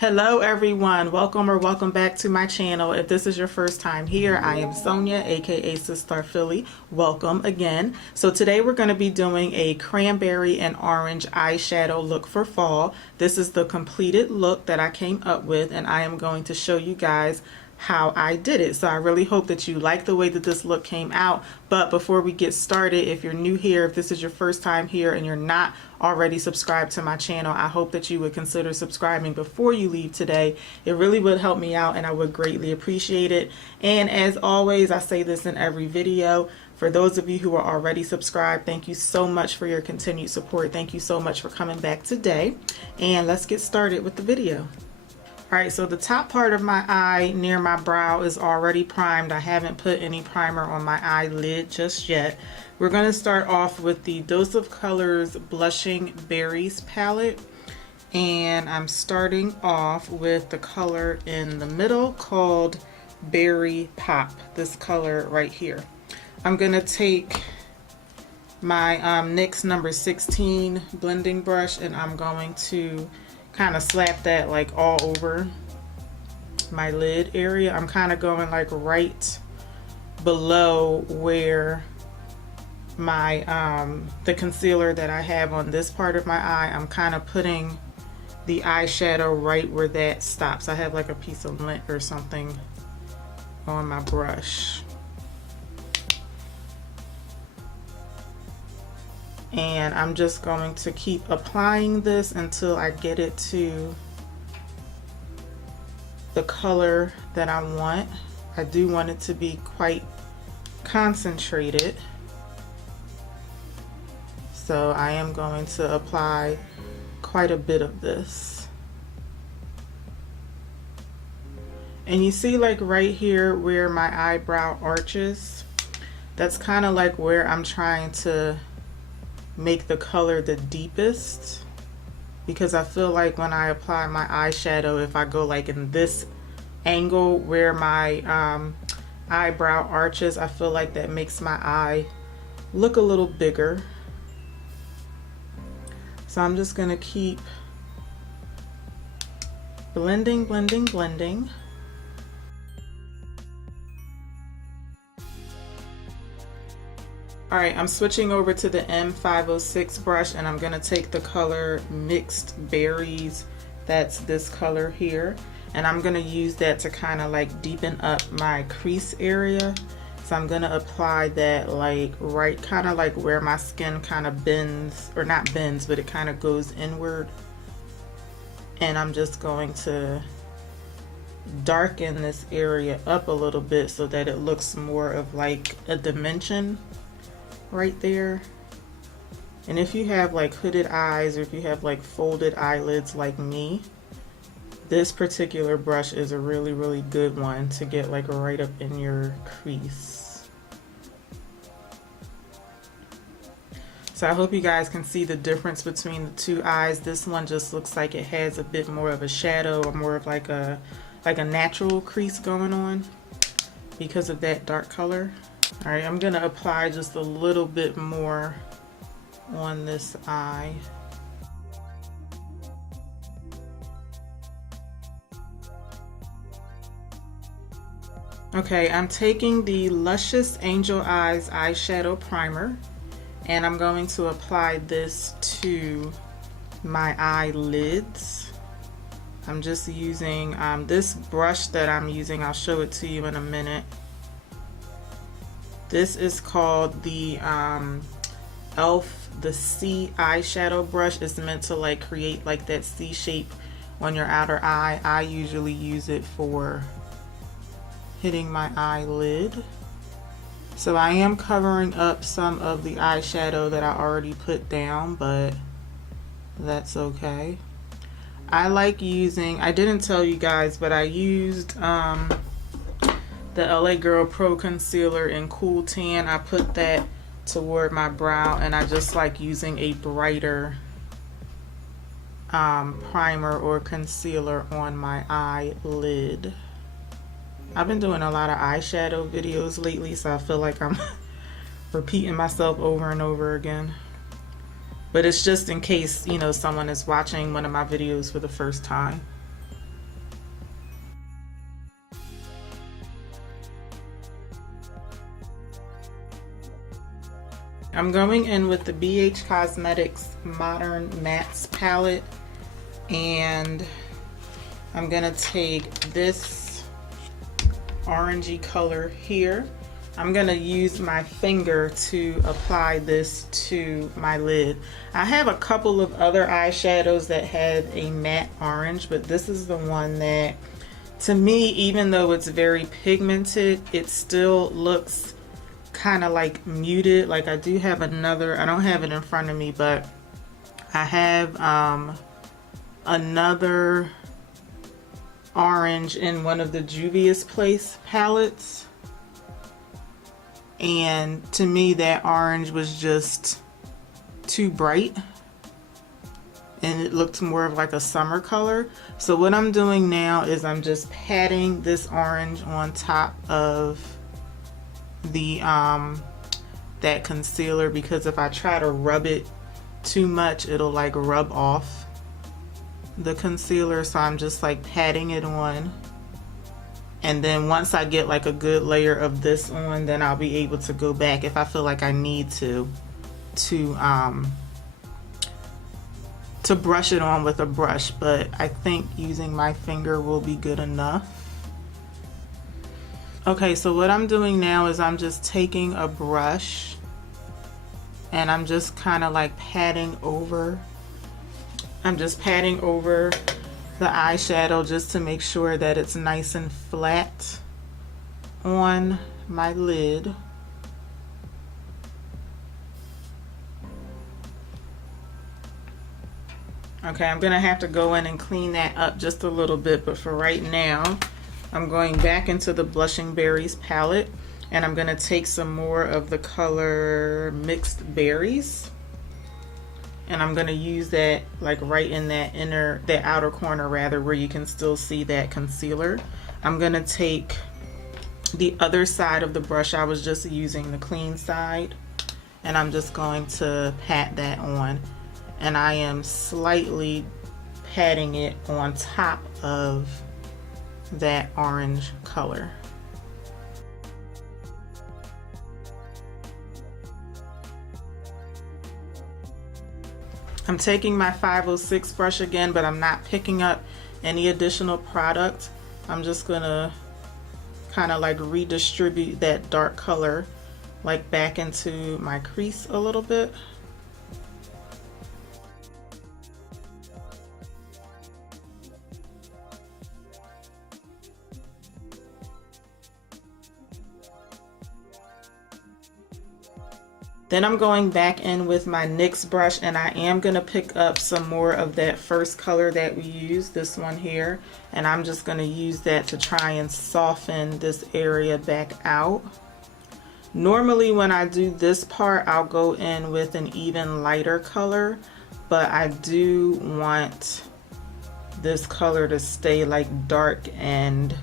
Hello everyone, welcome or welcome back to my channel. If this is your first time here, I am Sonia, aka Sister Philly. Welcome again. So today we're going to be doing a cranberry and orange eyeshadow look for fall. This is the completed look that I came up with, and I am going to show you guys how I did it. So I really hope that you like the way that this look came out. But before we get started, if you're new here, if this is your first time here and you're not already subscribed to my channel, I hope that you would consider subscribing before you leave today. It really would help me out and I would greatly appreciate it. And as always, I say this in every video, for those of you who are already subscribed, thank you so much for your continued support. Thank you so much for coming back today. And let's get started with the video. Alright, so the top part of my eye near my brow is already primed. I haven't put any primer on my eyelid just yet. We're going to start off with the Dose of Colors Blushing Berries palette. And I'm starting off with the color in the middle called Berry Pop. This color right here. I'm going to take my NYX number 16 blending brush and I'm going to kind of slap that like all over my lid area. I'm kind of going like right below where my the concealer that I have on this part of my eye. I'm kind of putting the eyeshadow right where that stops. I have like a piece of lint or something on my brush. And I'm just going to keep applying this until I get it to the color that I want. I do want it to be quite concentrated. So I am going to apply quite a bit of this. And you see like right here where my eyebrow arches, that's kind of like where I'm trying to make the color the deepest, because I feel like when I apply my eyeshadow, if I go like in this angle where my eyebrow arches, I feel like that makes my eye look a little bigger. So I'm just gonna keep blending, blending, blending. Alright, I'm switching over to the M506 brush and I'm going to take the color Mixed Berries. That's this color here. And I'm going to use that to kind of like deepen up my crease area. So I'm going to apply that like right kind of like where my skin kind of bends, or not bends, but it kind of goes inward. And I'm just going to darken this area up a little bit so that it looks more of like a dimension right there. And if you have like hooded eyes, or if you have like folded eyelids like me, this particular brush is a really good one to get like right up in your crease. So I hope you guys can see the difference between the two eyes. This one just looks like it has a bit more of a shadow, or more of like a natural crease going on because of that dark color. Alright, I'm going to apply just a little bit more on this eye. Okay, I'm taking the Luscious Angel Eyes eyeshadow primer and I'm going to apply this to my eyelids. I'm just using this brush that I'm using. I'll show it to you in a minute. This is called the e.l.f. the C eyeshadow brush. It's meant to like create like that C shape on your outer eye. I usually use it for hitting my eyelid. So I am covering up some of the eyeshadow that I already put down, but that's okay. I like using, I didn't tell you guys, but I used the LA Girl Pro Concealer in Cool Tan. I put that toward my brow and I just like using a brighter primer or concealer on my eyelid. I've been doing a lot of eyeshadow videos lately, so I feel like I'm repeating myself over and over again. But it's just in case, you know, someone is watching one of my videos for the first time. I'm going in with the BH Cosmetics Modern Mattes palette, and I'm gonna take this orangey color here. I'm gonna use my finger to apply this to my lid. I have a couple of other eyeshadows that have a matte orange, but this is the one that, to me, even though it's very pigmented, it still looks kind of like muted. Like I do have another, I don't have it in front of me, but I have another orange in one of the Juvia's Place palettes, and to me that orange was just too bright and it looked more of like a summer color. So what I'm doing now is I'm just patting this orange on top of the that concealer, because if I try to rub it too much it'll like rub off the concealer. So I'm just like patting it on, and then once I get like a good layer of this on, then I'll be able to go back if I feel like I need to brush it on with a brush, but I think using my finger will be good enough. Okay, so what I'm doing now is I'm just taking a brush and I'm just kind of like patting over. I'm just patting over the eyeshadow just to make sure that it's nice and flat on my lid. Okay, I'm gonna have to go in and clean that up just a little bit, but for right now I'm going back into the Blushing Berries palette, and I'm gonna take some more of the color Mixed Berries, and I'm gonna use that like right in that outer corner rather, where you can still see that concealer. I'm gonna take the other side of the brush, I was just using the clean side, and I'm just going to pat that on, and I am slightly patting it on top of that orange color. I'm taking my 506 brush again, but I'm not picking up any additional product. I'm just gonna kind of like redistribute that dark color like back into my crease a little bit. Then I'm going back in with my NYX brush, and I am going to pick up some more of that first color that we used, this one here, and I'm just going to use that to try and soften this area back out. Normally when I do this part I'll go in with an even lighter color, but I do want this color to stay like dark and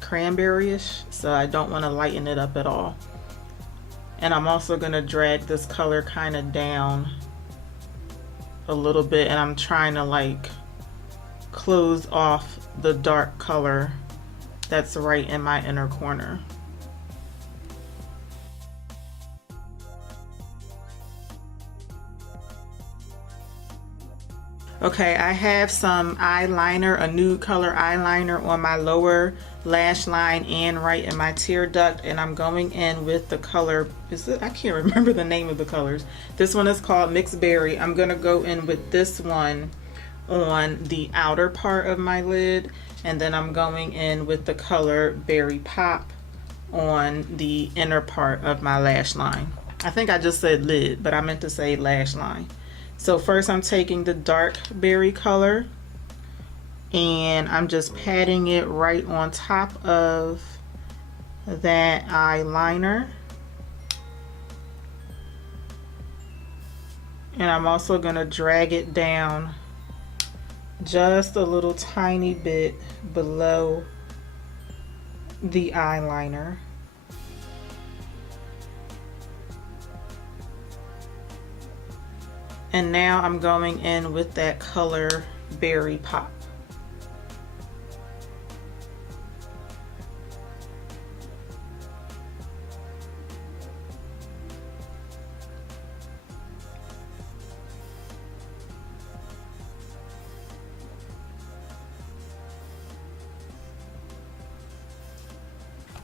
cranberry-ish, so I don't want to lighten it up at all. And I'm also going to drag this color kind of down a little bit, and I'm trying to like close off the dark color that's right in my inner corner. Okay, I have some eyeliner, a nude color eyeliner on my lower lash line and right in my tear duct, and I'm going in with the color, I can't remember the name of the colors. This one is called Mixed Berry. I'm gonna go in with this one on the outer part of my lid, and then I'm going in with the color Berry Pop on the inner part of my lash line. I think I just said lid, but I meant to say lash line. So first I'm taking the dark berry color and I'm just patting it right on top of that eyeliner. And I'm also going to drag it down just a little tiny bit below the eyeliner. And now I'm going in with that color Berry Pop.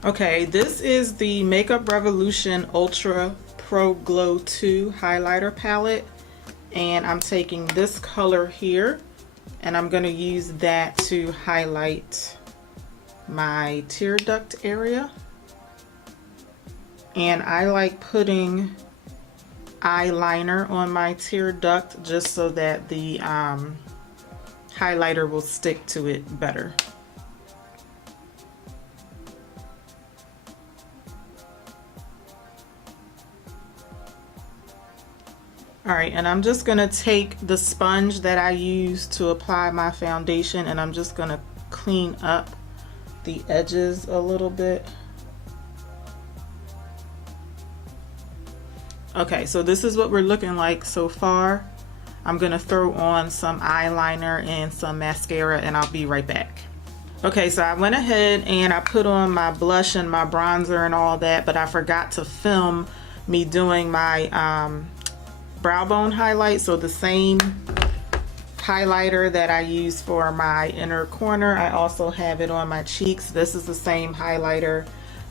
Okay, this is the Makeup Revolution Ultra Pro Glow 2 highlighter palette, and I'm taking this color here and I'm going to use that to highlight my tear duct area. And I like putting eyeliner on my tear duct just so that the highlighter will stick to it better. Alright, and I'm just going to take the sponge that I use to apply my foundation and I'm just going to clean up the edges a little bit. Okay, so this is what we're looking like so far. I'm going to throw on some eyeliner and some mascara and I'll be right back. Okay, so I went ahead and I put on my blush and my bronzer and all that, but I forgot to film me doing my brow bone highlight. So the same highlighter that I use for my inner corner, I also have it on my cheeks. This is the same highlighter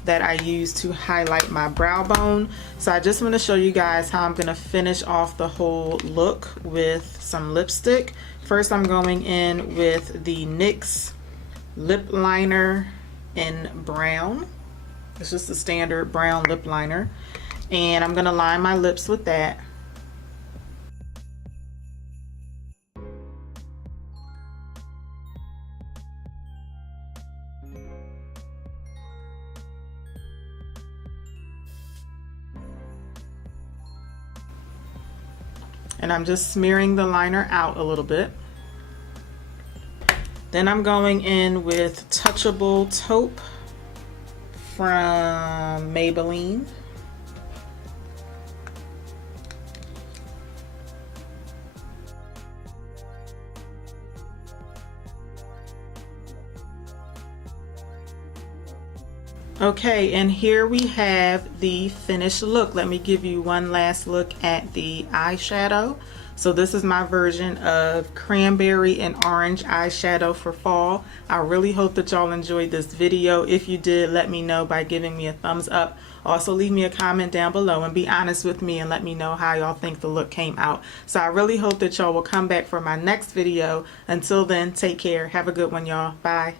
that I use to highlight my brow bone. So I just want to show you guys how I'm going to finish off the whole look with some lipstick. First I'm going in with the NYX lip liner in brown. It's just a standard brown lip liner, and I'm going to line my lips with that. And I'm just smearing the liner out a little bit. Then I'm going in with Touchable Taupe from Maybelline. Okay, and here we have the finished look. Let me give you one last look at the eyeshadow. So this is my version of Cranberry and Orange Eyeshadow for fall. I really hope that y'all enjoyed this video. If you did, let me know by giving me a thumbs up. Also leave me a comment down below and be honest with me and let me know how y'all think the look came out. So I really hope that y'all will come back for my next video. Until then, take care. Have a good one, y'all. Bye.